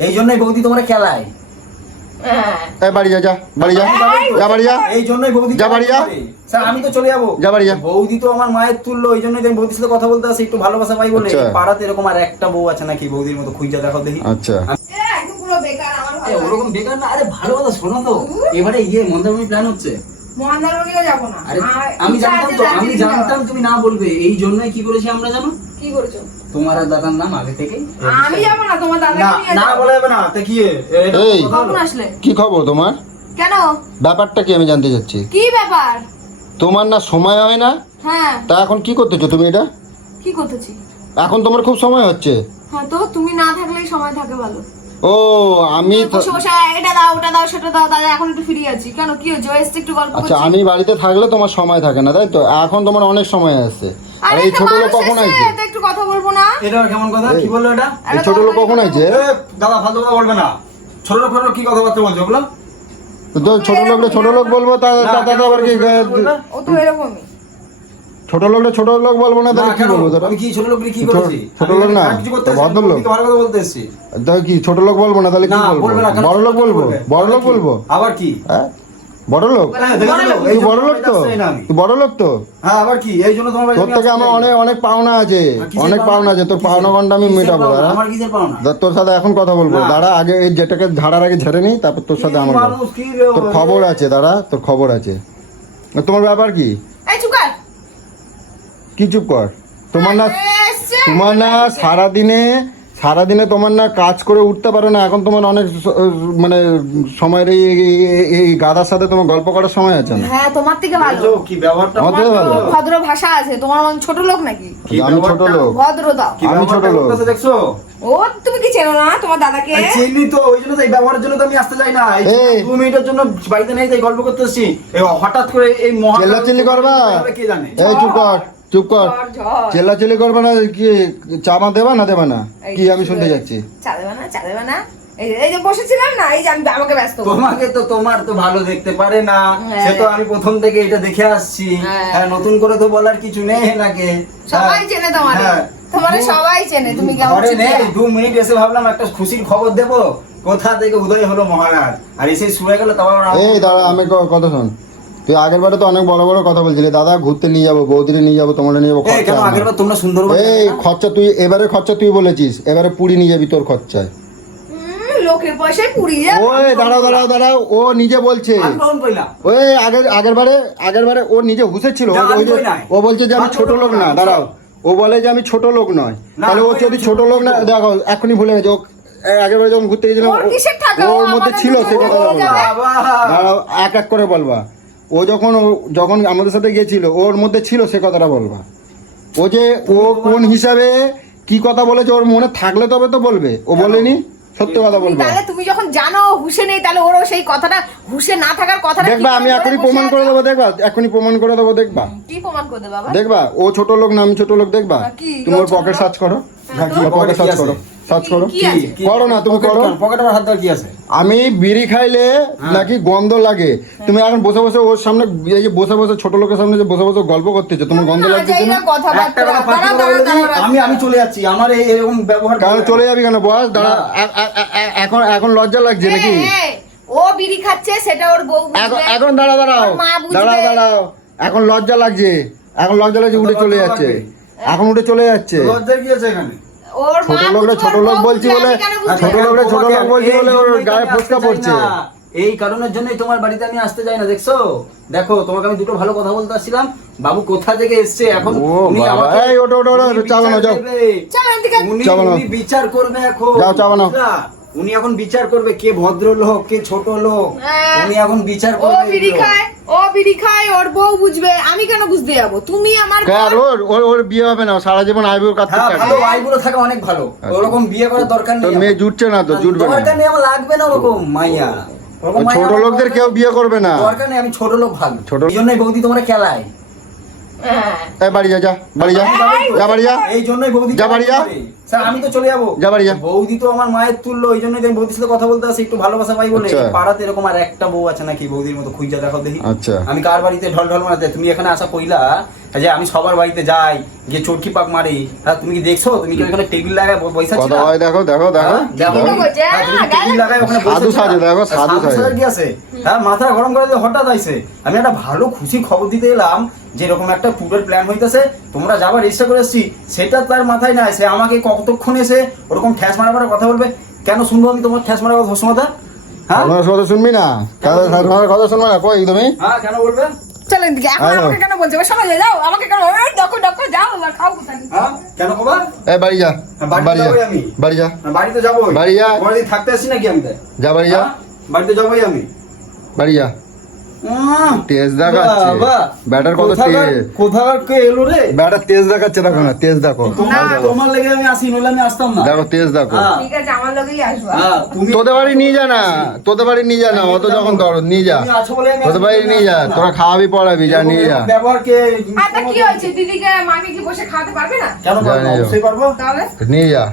এই জন্যই বৌদি তোমার খেলায়। এই বাড়ি যা যা বাড়ি যা। যা বাড়ি যা। এই জন্যই বৌদি যা বাড়ি যা। স্যার আমি তো চলে যাব। যা বাড়ি যা। বৌদি তো আমার মায়ের তুললো ওই জন্যই আমি বৌদির সাথে কথা বলতে আসি একটু ভালোবাসা পাই বলে। আচ্ছা। পাড়াতে এরকম আর একটা বউ আছে নাকি বৌদির মতো? খুঁজা দেখো দেখি। আচ্ছা। এ, একদম পুরো বেকার আমার এ, ভালো লাগে। ওরকম বেকার না? আরে ভালো কথা শোনো তো। এবারে ইয়ে মন্দারমণি প্ল্যান হচ্ছে। মন্দারমণিও যাব না। আরে আমি জানতাম তো আমি জানতাম তুমি না বলবে। এই জন্যই কি করেছি আমরা জানো? কি করছ? তোমার দাদার নাম আগে থেকে আমি যাব না তোমার দাদাকে না না বলা যাবে না তা কি এই। কথা কখন আসলে? কি খবর তোমার? কেন? ব্যাপারটা কি আমি জানতে চাচ্ছি। কি ব্যাপার? তোমার না সময় হয় না? হ্যাঁ। তা এখন কি করতেছো তুমি এটা? কি করতেছি? এখন তোমার খুব সময় হচ্ছে। হ্যাঁ তো তুমি না থাকলেই সময় থাকে ভালো। ও আমি এটা দাও ওটা দাও সেটা দাও দাদা এখন একটু ফ্রি আছি। কেন কি এসছে একটু গল্প আচ্ছা আমি বাড়িতে থাকলে তোমার সময় থাকে না তাই তো? এখন তোমার অনেক সময় আছে। আর এই ছোট লোক কখন তো একটু কথা বলব না? এটা কেমন কথা? কি বলল এটা? এই ছোট লোক কখন আইছে? এ, দাদা ফালতু কথা বলবে না। ছোট লোক ছোট লোক কি কথাবার্তা বলছো ওগুলো তো ছোট লোকটা ছোট লোক বলব তা আবার কি ও তো এরকমই। ছোট লোকটা ছোট লোক বলব না তাহলে কি? বলব তারা আমি কি ছোট লোক কি করেছি? ছোট লোক না, ভদ্রলোক। বৌদিকে ভালো কথা বলতে এসেছি? তাহলে কি ছোট লোক বলব না তাহলে কি বলব? বড় লোক বলব। বড় লোক আবার কি? বলব? আবার কি? হ্যাঁ? বড় লোক দেখেছ তো? বড় লোক তো? বড় লোক হ্যাঁ আবার কি? এই জন্য তোমার তোর থেকে আমার অনেক অনেক পাওনা আছে। অনেক পাওনা? আছে। তোর পাওনা গন্ডা আমি মেটাবো? দাঁড়া। তোর সাথে এখন কথা বলব। দাঁড়া আগে এই যেটাকে ঝাড়ার আগে ঝেড়ে নিই তারপর তোর সাথে আমার তোর খবর আছে দাঁড়া তোর খবর আছে। আর তোমার ব্যাপার কি? এই কি চুপ কর? তোমার না তোমার না সারাদিনে সারাদিনে তোমার না কাজ করে উঠতে পারো না এখন তোমার অনেক মানে সময়ের এই এই- গাদার সাথে তোমার গল্প করার সময় আছে না? হ্যাঁ তোমার থেকে ভালো। কি ব্যবহারটা ভালো। ভদ্র ভাষা আছে তোমার মন ছোট লোক নাকি? আমি ছোট লোক। ভদ্র দাও। আমি ছোট লোক। দেখছ? ও তুমি কি চেনো না তোমার দাদাকে? আমি চিনি তো ওই জন্য তো এই ব্যবহারের জন্য তো আমি আসতে চাই না। এই এই। দু মিনিটের জন্য বাড়িতে নেই তাই গল্প করতেছি। এই হঠাৎ করে এই মহা চেল্লাচিল্লি করবা? কে জানে? এই চুপ কর। চুপ কর। করবে না কি চামা দেবা না দেবা না? কি আমি শুনতে যাচ্ছি? চা দেবে না চা দেবে না। এই যে- বসেছিলাম না এই যে আমি আমাকে ব্যস্ত তোমাকে তো তোমার তো ভালো দেখতে পারে না। হ্যাঁ। সে তো আমি প্রথম থেকে এটা দেখে আসছি। হ্যাঁ। হ্যাঁ নতুন করে তো বলার কিছু নেই নাকি? সবাই চেনে তোমার। হ্যাঁ। তোমার সবাই চেনে তুমি কেমন ঘরে নেই দু মিনিট এসে ভাবলাম একটা খুশির খবর দেবো। কোথা থেকে উদয় হলো মহারাজ? আর এসে শুয়ে গেল তারপর আমার- এই দাঁড়া আমি কথা শোন। তুই আগের বারে তো অনেক বড় বড় কথা বলছিলি দাদা ঘুরতে নিয়ে যাব বৌদিরে নিয়ে যাব তোমার নিয়ে যাব এই, খরচা আগের বার তোমরা সুন্দর এই খরচা তুই এবারে খরচা তুই বলেছিস এবারে পুরি নিয়ে যাবি তোর খরচায়। লোকের পয়সায় পুড়ি যা ওই দাঁড়াও দাঁড়াও দাঁড়াও ও নিজে বলছে। আমি ওই আগের আগের বারে আগের বারে ও নিজে হুসে ছিল ও- যে- আমি ও বলছে যে আমি ছোট লোক না দাঁড়াও ও বলে যে আমি ছোট লোক নয়। তাহলে ও যদি ছোট লোক না দেখো এখনই ভুলে গেছে ও এ, আগের বারে যখন ঘুরতে গেছিলাম ওর ও- ওর মধ্যে ছিল সে দুটো কথা দাঁড়াও এক এক করে বলবা। ও যখন ও- যখন আমাদের সাথে গেছিল ওর মধ্যে ছিল সে কথাটা বলবা। ও যে ও কোন হিসাবে কি কথা বলেছে ওর মনে থাকলে তবে তো বলবে। ও বলেনি? সত্য কথা বলবা। তাহলে তুমি যখন জানো হুশে নেই তাহলে ওরও সেই কথাটা হুশে না থাকার কথাটা দেখবা আমি এখনই প্রমাণ করে দেবো দেখবা? এখনই প্রমাণ করে দেবো দেখবা? কি প্রমাণ করে দেবে বাবা? দেখবা? ও ছোট লোক না আমি ছোট লোক দেখবা? হ্যাঁ? তুমি ওর পকেট সার্চ করো। হ্যাঁ, তো? ওর পকেট সার্চ করো। সার্চ করো। করো না তুমি করো। পকেটে হাত কি আছে? আমি বিড়ি খাইলে হ্যাঁ। নাকি গন্ধ লাগে? তুমি এখন বসে বসে ওর সামনে এই যে বসে বসে ছোট লোকের সামনে যে বসে বসে গল্প করতেছো তোমার গন্ধ লাগছে আমি আমি চলে যাচ্ছি আমার এই এরকম ব্যবহার কারণ চলে যাবি কেন বস? দাঁড়া হ্যাঁ। এখন এখন লজ্জা লাগছে নাকি? এই, এই, ও বিড়ি খাচ্ছে সেটা ওর বউ এখন এখন দাঁড়া দাঁড়াও বুঝবে। দাঁড়াও দাঁড়াও এখন লজ্জা লাগছে এখন লজ্জা লাগছে উঠে চলে যাচ্ছে। এখন উঠে চলে যাচ্ছে। লজ্জার কি আছে এখানে? ছোট লোকরা ছোট লোক বলছি বলে? ছোট লোকরা ছোট লোক বলছি বলে ওর এই গায়ে পড়ছে। এই কারণের জন্যই তোমার বাড়িতে আমি আসতে যাই না দেখছ দেখো তোমাকে আমি দুটো ভালো কথা বলতে আসছিলাম বাবু কোথা থেকে এসছে এখন উনি আমাকে- এই ওঠো, ওঠো, চালানো বিচার যাও। উনি বিচার করবে এখন যাও, চা বানাও। বুঝলা? উনি এখন বিচার করবে কে ভদ্র লোক কে ছোট লোক হ্যাঁ। উনি এখন বিচার ও করবে বিড়ি এগুলো। খায় ও বিড়ি খায় ওর বউ বুঝবে। আমি কেন বুঝতে যাব? তুমি আমার কে আর বর। ওর ওর ওর বিয়ে হবে না সারা জীবন আইবুর কাছে হ্যাঁ থাকবে ভালো আইগুলো থাকা অনেক ভালো। ওরকম বিয়ে করার দরকার নেই মেয়ে জুটছে না তো জুটবে না। দরকার নেই আমার লাগবে না ওরকম মাইয়া। ছোট লোকদের কেউ বিয়ে করবে না। দরকার নেই আমি ছোট লোক ভালো ছোট- এই জন্যই বৌদি তোমার খেলায়। এই বাড়ি যা যা বাড়ি যা। যা বাড়ি যা। এই জন্যই বৌদি যা বাড়ি যা। স্যার আমি তো চলে যাব। যা বাড়ি যা। বৌদি তো আমার মায়ের তুললো ওই জন্যই আমি বৌদির সাথে কথা বলতে আসি একটু ভালোবাসা পাই বলে। আচ্ছা। পাড়াতে এরকম আর একটা বউ আছে নাকি বৌদির মতো? খুঁজা দেখো দেখি। আচ্ছা। আমি কার বাড়িতে ঢল ঢল মারাতে তুমি এখানে আসা কইলা যে আমি সবার বাড়িতে যাই গিয়ে চরকি পাক মারি হ্যাঁ তুমি কি দেখছ? তুমি কি ওখানে টেবিল লাগায় ব- বসে কথা দেখো দেখো দেখো। হ্যাঁ, হ্যাঁ, হ্যাঁ, টেবিল লাগায় ওখানে সাধু সাজে দেখো, সাধু সাজে। সাজে। কি আছে? হ্যাঁ মাথা গরম করে হঠাৎ আইছে। আমি একটা ভালো খুশি খবর দিতে এলাম যে এরকম একটা ট্যুরের প্ল্যান হইতেছে। তোমরা যাবার রেজিস্টার করে এসছি সেটা তার মাথায় নাই সে আমাকে কতক্ষণ এসে ওরকম ঠ্যাস মারাবার কথা বলবে? কেন শুনব আমি তোমার ঠ্যাস মারাবার সবসময় হ্যাঁ? আমার কথা শুনবি না? তোমার কথা শুনবে না? কই তুমি? হ্যাঁ কেন বলবে? চলো দিকে এখন আমাকে কেন বলছো? সবাই যাও আমাকে কেন? ওই দেখো দেখো যাও খাও কোথায়? হ্যাঁ? কেন কবা এ বাড়ি যা। বাড়ি বাড়ি যা। আমি। বাড়ি যা। বাড়িতে যাব বাড়ি যা। দিন থাকতে আসি নাকি আমি যা বাড়ি যা। হ্যাঁ? বাড়িতে যাবোই আমি। বাড়ি যা। তেজ দেখাচ্ছে। ব্যাটার কত তেজ? কোথাকার কে এলো রে? ব্যাটার তেজ দেখাচ্ছে দেখো না তেজ দেখো। তোমার তোমার লেগে আমি আসি নইলে আমি আসতাম না। দেখো তেজ দেখো। হ্যাঁ, ঠিক আছে আমার লগেই আসবা। হ্যাঁ, তুমি তোদের বাড়ি নিয়ে যা না তোদের বাড়ি নিয়ে যা না অত যখন দরদ নিয়ে যা। তুমি আছো বলে আমি তোদের বাড়ি নিয়ে যা তোরা খাওয়াবি পড়াবি যা নিয়ে যা। ব্যবহার কে তা কি হয়েছে? দিদিকে মাকে কি বসে খাওয়াতে পারবে না? কেন পারব? জানি না? যাও। পারব। তাহলে? নিয়ে যা।